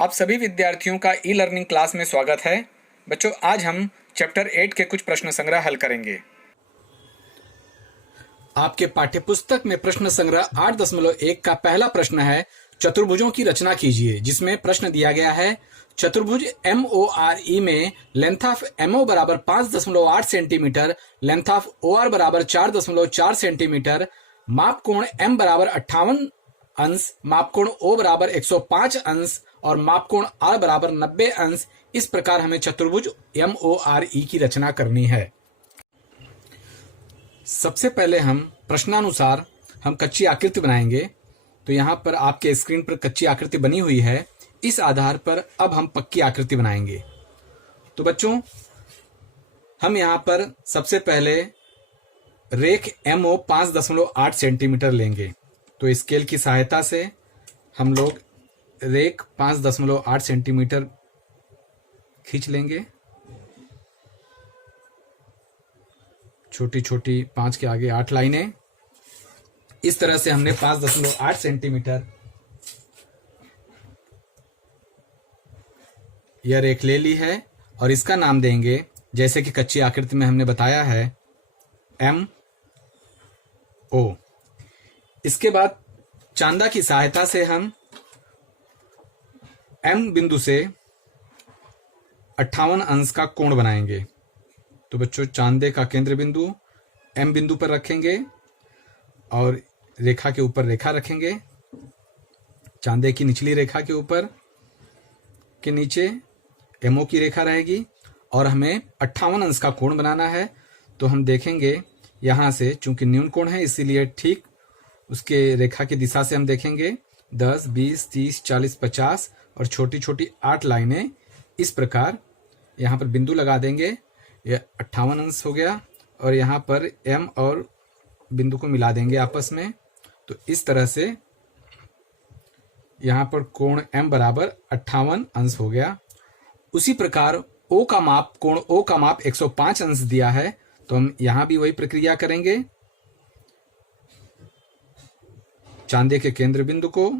आप सभी विद्यार्थियों का ई लर्निंग क्लास में स्वागत है। बच्चों, आज हम चैप्टर 8 के कुछ प्रश्न संग्रह हल करेंगे। आपके पाठ्यपुस्तक में प्रश्न संग्रह 8.1 का पहला प्रश्न है, चतुर्भुजों की रचना कीजिए। जिसमें प्रश्न दिया गया है, चतुर्भुज MORE में लेंथ ऑफ MO बराबर 5.8 सेंटीमीटर, लेंथ ऑफ OR बराबर 4.4 सेंटीमीटर, माप कोण M बराबर 58 अंश, माप कोण O बराबर 105 अंश और माप कोण R बराबर 90 अंश। इस प्रकार हमें चतुर्भुज MORE की रचना करनी है। सबसे पहले हम प्रश्नानुसार हम कच्ची आकृति बनाएंगे। तो यहाँ पर आपके स्क्रीन पर कच्ची आकृति बनी हुई है। इस आधार पर अब हम पक्की आकृति बनाएंगे। तो बच्चों, हम यहाँ पर सबसे पहले रेख MO 5.8 सेंटीमीटर लेंगे। तो स्केल की सहायता से हम लोग रेख 5.8 सेंटीमीटर खींच लेंगे। छोटी छोटी 5 के आगे 8 लाइनें। इस तरह से हमने 5.8 सेंटीमीटर यह रेख ले ली है और इसका नाम देंगे, जैसे कि कच्ची आकृति में हमने बताया है, MO। इसके बाद चांदा की सहायता से हम M बिंदु से 58 अंश का कोण बनाएंगे। तो बच्चों, चांदे का केंद्र बिंदु M बिंदु पर रखेंगे और रेखा के ऊपर रेखा रखेंगे। चांदे की निचली रेखा के ऊपर के नीचे MO की रेखा रहेगी और हमें 58 अंश का कोण बनाना है। तो हम देखेंगे यहाँ से, चूंकि न्यून कोण है इसीलिए ठीक उसके रेखा की दिशा से हम देखेंगे 10, 20, 30, 40, 50 और छोटी छोटी 8 लाइनें। इस प्रकार यहाँ पर बिंदु लगा देंगे। यह 58 अंश हो गया और यहाँ पर M और बिंदु को मिला देंगे आपस में। तो इस तरह से यहाँ पर कोण M बराबर 58 अंश हो गया। उसी प्रकार O का माप, कोण O का माप 105 अंश दिया है। तो हम यहाँ भी वही प्रक्रिया करेंगे। चांदे के केंद्र बिंदु को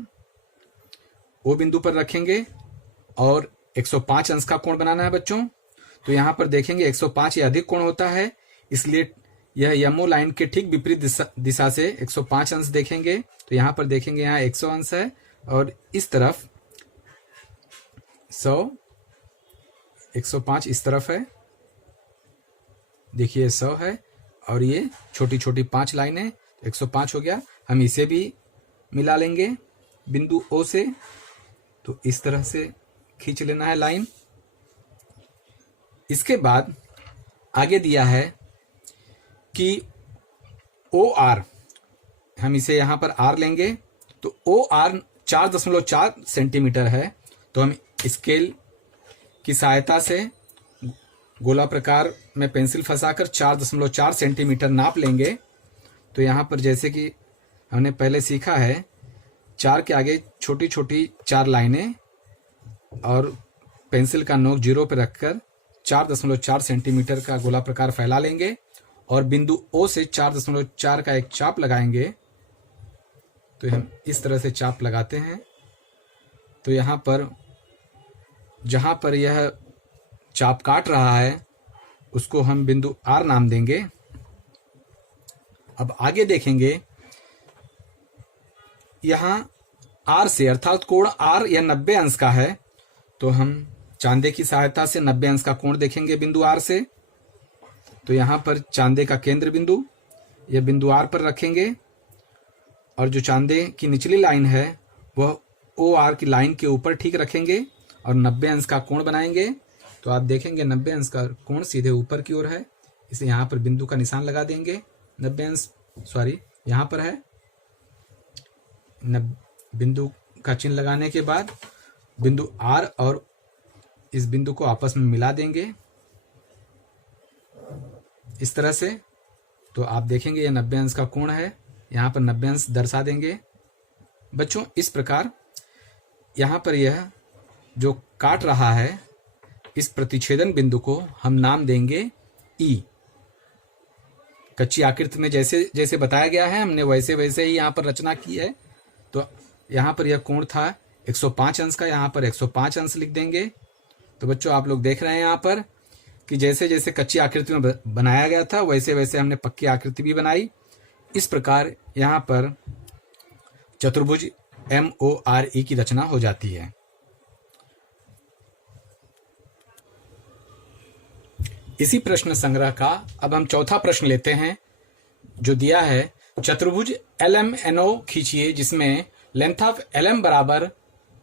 O बिंदु पर रखेंगे और 105 अंश का कोण बनाना है बच्चों। तो यहाँ पर देखेंगे 105 ये अधिक कोण होता है, इसलिए यह MO लाइन के ठीक विपरीत दिशा से 105 अंश देखेंगे। तो यहाँ पर देखेंगे यहाँ 100 अंश है और इस तरफ 100, 105 इस तरफ है। देखिए 100 है और ये छोटी छोटी 5 लाइनें, 105 हो गया। हम इसे भी मिला लेंगे बिंदु O से। तो इस तरह से खींच लेना है लाइन। इसके बाद आगे दिया है कि OR, हम इसे यहाँ पर R लेंगे। तो OR 4.4 सेंटीमीटर है। तो हम स्केल की सहायता से गोला प्रकार में पेंसिल फंसाकर 4.4 सेंटीमीटर नाप लेंगे। तो यहाँ पर जैसे कि हमने पहले सीखा है, 4 के आगे छोटी छोटी 4 लाइनें और पेंसिल का नोक 0 पर रखकर 4.4 सेंटीमीटर का गोला प्रकार फैला लेंगे और बिंदु O से 4.4 का एक चाप लगाएंगे। तो हम इस तरह से चाप लगाते हैं। तो यहाँ पर जहाँ पर यह चाप काट रहा है उसको हम बिंदु R नाम देंगे। अब आगे देखेंगे, यहाँ R से, अर्थात कोण R या 90 अंश का है। तो हम चांदे की सहायता से 90 अंश का कोण देखेंगे बिंदु R से। तो यहाँ पर चांदे का केंद्र बिंदु, यह बिंदु R पर रखेंगे और जो चांदे की निचली लाइन है वह OR की लाइन के ऊपर ठीक रखेंगे और 90 अंश का कोण बनाएंगे। तो आप देखेंगे 90 अंश का कोण सीधे ऊपर की ओर है, इसे यहाँ पर बिंदु का निशान लगा देंगे। 90 अंश, सॉरी, यहाँ पर है। बिंदु का चिन्ह लगाने के बाद बिंदु R और इस बिंदु को आपस में मिला देंगे इस तरह से। तो आप देखेंगे यह 90 अंश का कोण है, यहाँ पर 90 अंश दर्शा देंगे। बच्चों, इस प्रकार यहाँ पर यह जो काट रहा है, इस प्रतिच्छेदन बिंदु को हम नाम देंगे E। कच्ची आकृति में जैसे जैसे बताया गया है हमने वैसे वैसे ही यहाँ पर रचना की है। तो यहाँ पर यह कोण था 105 अंश का यहाँ पर 105 अंश लिख देंगे। तो बच्चों आप लोग देख रहे हैं यहाँ पर कि जैसे जैसे कच्ची आकृति में बनाया गया था वैसे वैसे हमने पक्की आकृति भी बनाई। इस प्रकार यहाँ पर चतुर्भुज MORE की रचना हो जाती है। इसी प्रश्न संग्रह का अब हम चौथा प्रश्न लेते हैं जो दिया है, चतुर्भुज LMNO खींचिए जिसमें लेंथ ऑफ LM बराबर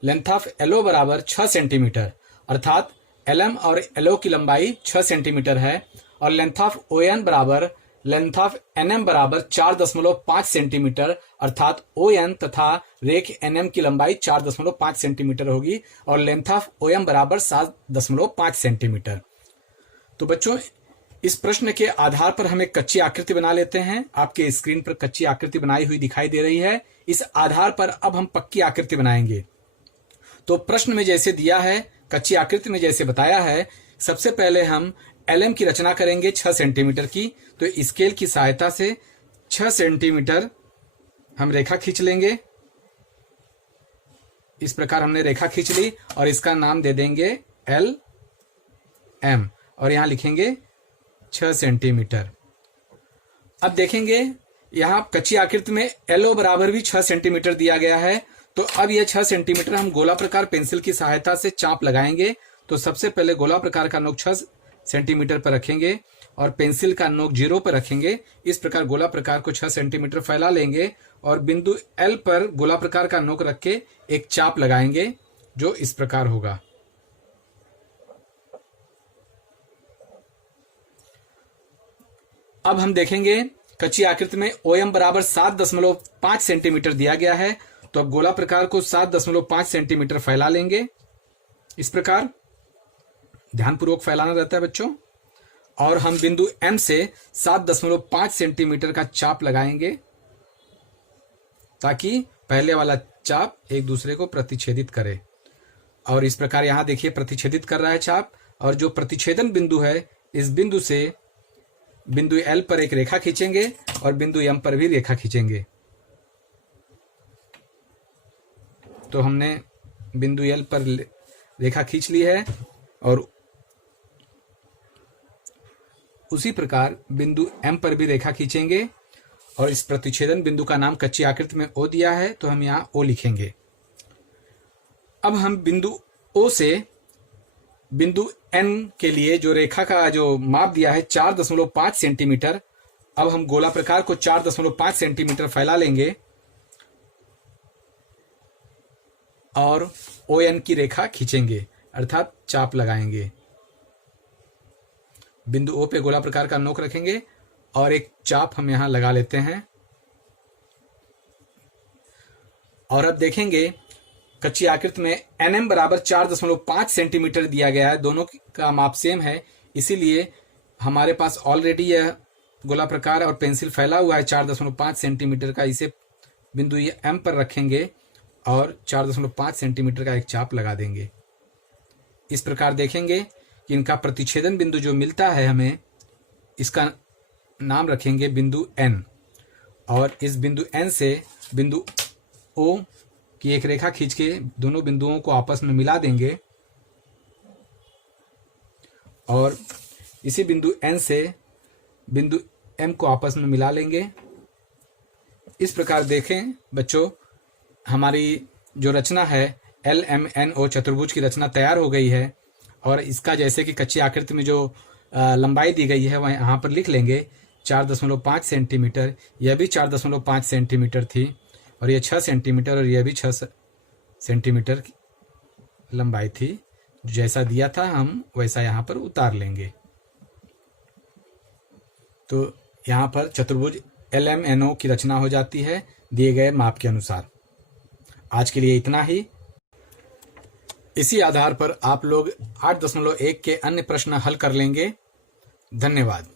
लेंथ ऑफ LO बराबर 6 सेंटीमीटर, अर्थात LM और LO की लंबाई 6 सेंटीमीटर है और लेंथ ऑफ ON बराबर लेंथ ऑफ NM बराबर 4.5 सेंटीमीटर, अर्थात ON तथा रेख NM की लंबाई 4.5 सेंटीमीटर होगी और लेंथ ऑफ OM बराबर 7.5 सेंटीमीटर। तो बच्चों इस प्रश्न के आधार पर हम एक कच्ची आकृति बना लेते हैं। आपके स्क्रीन पर कच्ची आकृति बनाई हुई दिखाई दे रही है। इस आधार पर अब हम पक्की आकृति बनाएंगे। तो प्रश्न में जैसे दिया है, कच्ची आकृति में जैसे बताया है, सबसे पहले हम LM की रचना करेंगे 6 सेंटीमीटर की। तो स्केल की सहायता से 6 सेंटीमीटर हम रेखा खींच लेंगे। इस प्रकार हमने रेखा खींच ली और इसका नाम दे देंगे LM और यहां लिखेंगे 6 सेंटीमीटर। अब देखेंगे यहां कच्ची आकृति में LO बराबर भी 6 सेंटीमीटर दिया गया है। तो अब यह 6 सेंटीमीटर हम गोला प्रकार पेंसिल की सहायता से चाप लगाएंगे। तो सबसे पहले गोला प्रकार का नोक 6 सेंटीमीटर पर रखेंगे और पेंसिल का नोक 0 पर रखेंगे। इस प्रकार गोला प्रकार को 6 सेंटीमीटर फैला लेंगे और बिंदु L पर गोला प्रकार का नोक रख के एक चाप लगाएंगे जो इस प्रकार होगा। अब हम देखेंगे कच्ची आकृति में OM बराबर 7.5 सेंटीमीटर दिया गया है। तो अब गोला प्रकार को 7.5 सेंटीमीटर फैला लेंगे। इस प्रकार ध्यानपूर्वक फैलाना रहता है बच्चों। और हम बिंदु M से 7.5 सेंटीमीटर का चाप लगाएंगे ताकि पहले वाला चाप एक दूसरे को प्रतिच्छेदित करे। और इस प्रकार यहां देखिए प्रतिच्छेदित कर रहा है चाप। और जो प्रतिच्छेदन बिंदु है, इस बिंदु से बिंदु L पर एक रेखा खींचेंगे और बिंदु M पर भी रेखा खींचेंगे। तो हमने बिंदु L पर रेखा खींच ली है और उसी प्रकार बिंदु M पर भी रेखा खींचेंगे। और इस प्रतिच्छेदन बिंदु का नाम कच्ची आकृति में O दिया है तो हम यहां O लिखेंगे। अब हम बिंदु O से बिंदु N के लिए जो रेखा का जो माप दिया है 4.5 सेंटीमीटर, अब हम गोला प्रकार को 4.5 सेंटीमीटर फैला लेंगे और ON की रेखा खींचेंगे अर्थात चाप लगाएंगे। बिंदु O पे गोला प्रकार का नोक रखेंगे और एक चाप हम यहां लगा लेते हैं। और अब देखेंगे कच्ची आकृति में NM बराबर 4.5 सेंटीमीटर दिया गया है। दोनों का माप सेम है, इसीलिए हमारे पास ऑलरेडी यह गोला प्रकार और पेंसिल फैला हुआ है 4.5 सेंटीमीटर का। इसे बिंदु M पर रखेंगे और 4.5 सेंटीमीटर का एक चाप लगा देंगे। इस प्रकार देखेंगे कि इनका प्रतिच्छेदन बिंदु जो मिलता है हमें, इसका नाम रखेंगे बिंदु N। और इस बिंदु N से बिंदु O की एक रेखा खींच के दोनों बिंदुओं को आपस में मिला देंगे और इसी बिंदु N से बिंदु M को आपस में मिला लेंगे। इस प्रकार देखें बच्चों, हमारी जो रचना है LMNO चतुर्भुज की रचना तैयार हो गई है। और इसका जैसे कि कच्ची आकृति में जो लंबाई दी गई है वह यहाँ पर लिख लेंगे 4.5 सेंटीमीटर। यह भी 4.5 सेंटीमीटर थी और यह 6 सेंटीमीटर और यह भी 6 सेंटीमीटर की लंबाई थी। जैसा दिया था हम वैसा यहाँ पर उतार लेंगे। तो यहाँ पर चतुर्भुज LMNO की रचना हो जाती है दिए गए माप के अनुसार। आज के लिए इतना ही। इसी आधार पर आप लोग 8.1 के अन्य प्रश्न हल कर लेंगे। धन्यवाद।